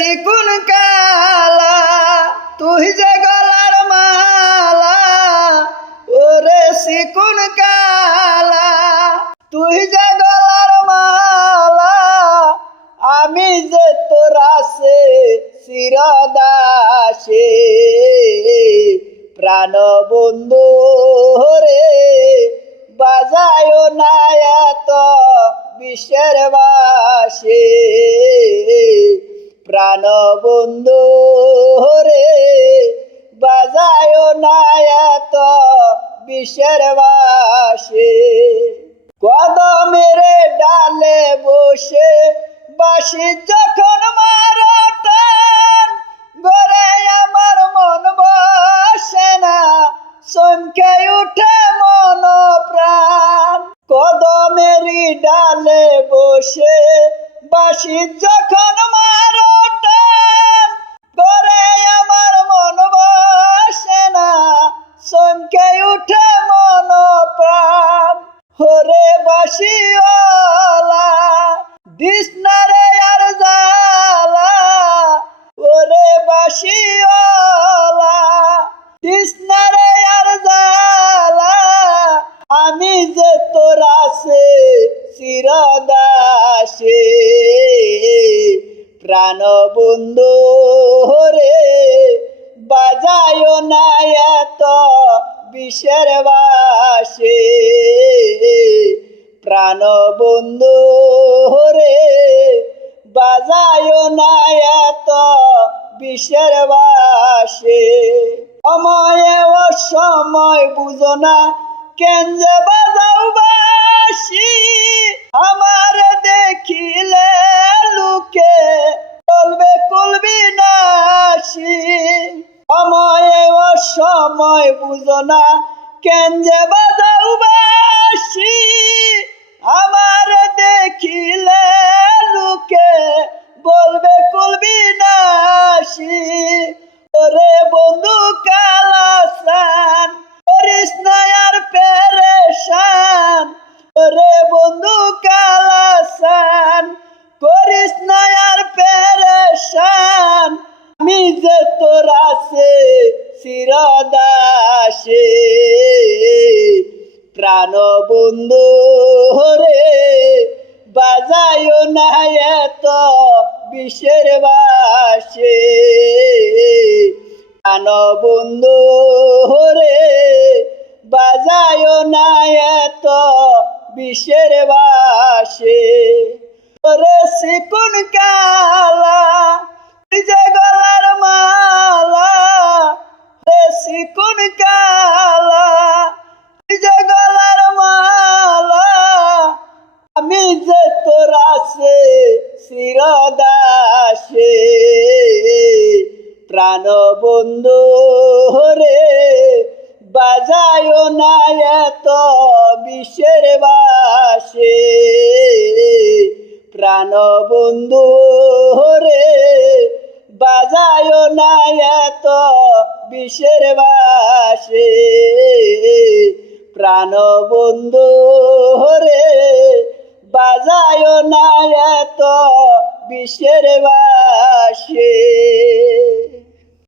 Sequin কালা, তুই যে গলার মালা, ওরে সিকুন কালা, তুই যে গলার মালা, আমি যে তোর আছে চিরদাসে প্রাণ বন্ধু রে বাজায় না এত বিশ্বের বাসে। প্রাণ বন্ধু রে বাজায় না এত বিশ্বের বাসে। কদমের ডালে বসে বাসি যখন মারো টান গরে আমার মন বসে না, চমকে উঠে মন প্রাণ। কদমেরই ডালে বসে বাসি যখন মারো চিরদাসে প্রাণ বন্ধু রে বাজায় না এত বিশ্বের বাসে। প্রাণ বন্ধু রে বাজায় না এত বিশ্বের বাসে। সময়ে ও সময় বুঝো না কেন যে বাজাও বুঝো না, কেন যে বাজাও আমার দেখিলে লুকে বলবে কলবি নাসি ওরে বন্ধু কালাসান, করিস না আর পেরেশান। ওরে বন্ধু কালাসান, করিস না আর পেরেশান। আমি যে চিরদাসে প্রাণ বন্ধু রে বাজায় না এত বিশ্বের বাসে। প্রাণ বন্ধু রে বাজায় না এত বিশ্বের বাসে। ওরে সিকুন কালা বন্ধু রে বাজায় না এত বিশ্বের বাসে। প্রাণ বন্ধু রে বাজায় না এত বিশ্বের বাসে। প্রাণ বন্ধু রে বাজায় না এত বিশ্বের বাসে।